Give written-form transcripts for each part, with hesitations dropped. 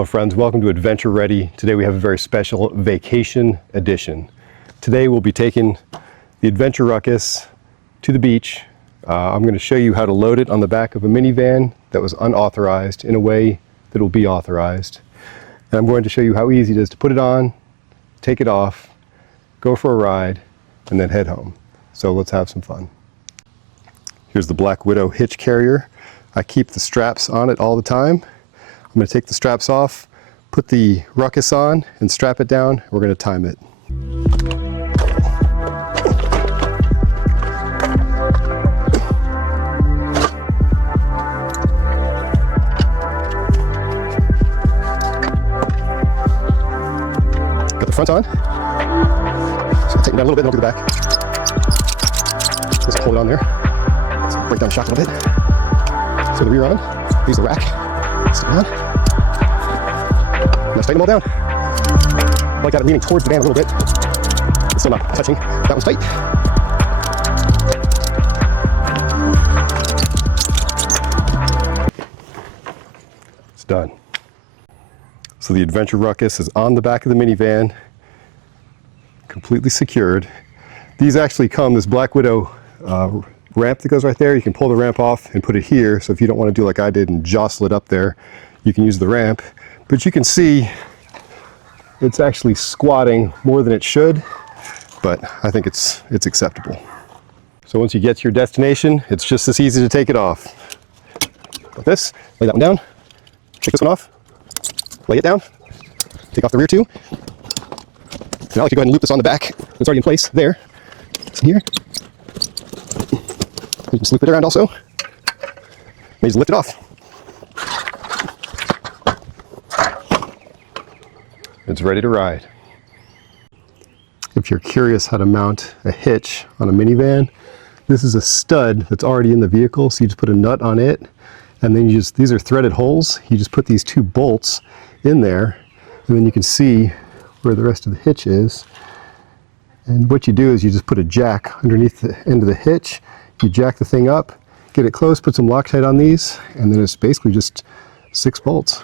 Hello friends, welcome to AdventuReady. Today we have a very special vacation edition. Today we'll be taking the Adventure Ruckus to the beach. I'm going to show you how to load it on the back of a minivan that was unauthorized in a way that will be authorized. And I'm going to show you how easy it is to put it on, take it off, go for a ride, and then head home. So let's have some fun. Here's the Black Widow hitch carrier. I keep the straps on it all the time. I'm going to take the straps off, put the Ruckus on, and strap it down. We're going to time it. Got the front on. So I'll take it down a little bit and I'll do the back. Just hold it on there. Let's break down the shock a little bit. So the rear on. Use the rack. Stick it on. Now tighten them all down. I like that I'm leaning towards the van a little bit. It's still not touching. That one's tight. It's done. So the Adventure Ruckus is on the back of the minivan, completely secured. These actually come, this Black Widow ramp that goes right there. You can pull the ramp off and put it here. So if you don't want to do like I did and jostle it up there, you can use the ramp. But you can see it's actually squatting more than it should, but I think it's acceptable. So once you get to your destination, it's just as easy to take it off. Like this, lay that one down, take this one off, lay it down, take off the rear two. And I like to go ahead and loop this on the back. It's already in place there. It's in here. You can just loop it around also. Maybe just lift it off. It's ready to ride. If you're curious how to mount a hitch on a minivan, this is a stud that's already in the vehicle. So you just put a nut on it, and then these are threaded holes. You just put these two bolts in there, and then you can see where the rest of the hitch is. And what you do is you just put a jack underneath the end of the hitch. You jack the thing up, get it close, put some Loctite on these, and then it's basically just 6 bolts.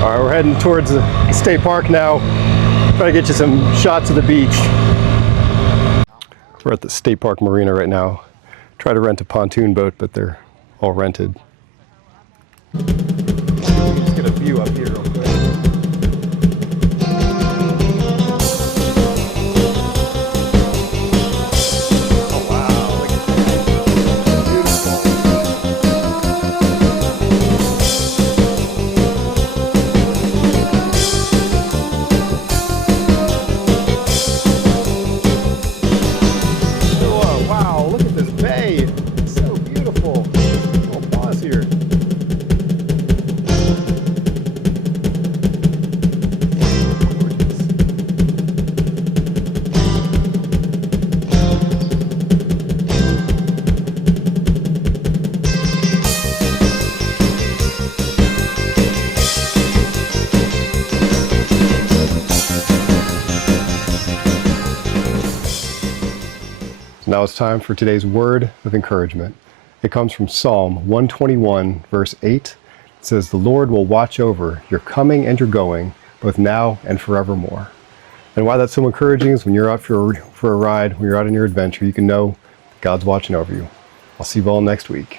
All right, we're heading towards the state park now. Try to get you some shots of the beach. We're at the state park marina right now. Try to rent a pontoon boat, but they're all rented. Let's get a view up here real quick. Now it's time for today's word of encouragement. It comes from Psalm 121, verse 8. It says, "The Lord will watch over your coming and your going, both now and forevermore." And why that's so encouraging is when you're out for a ride, when you're out on your adventure, you can know God's watching over you. I'll see you all next week.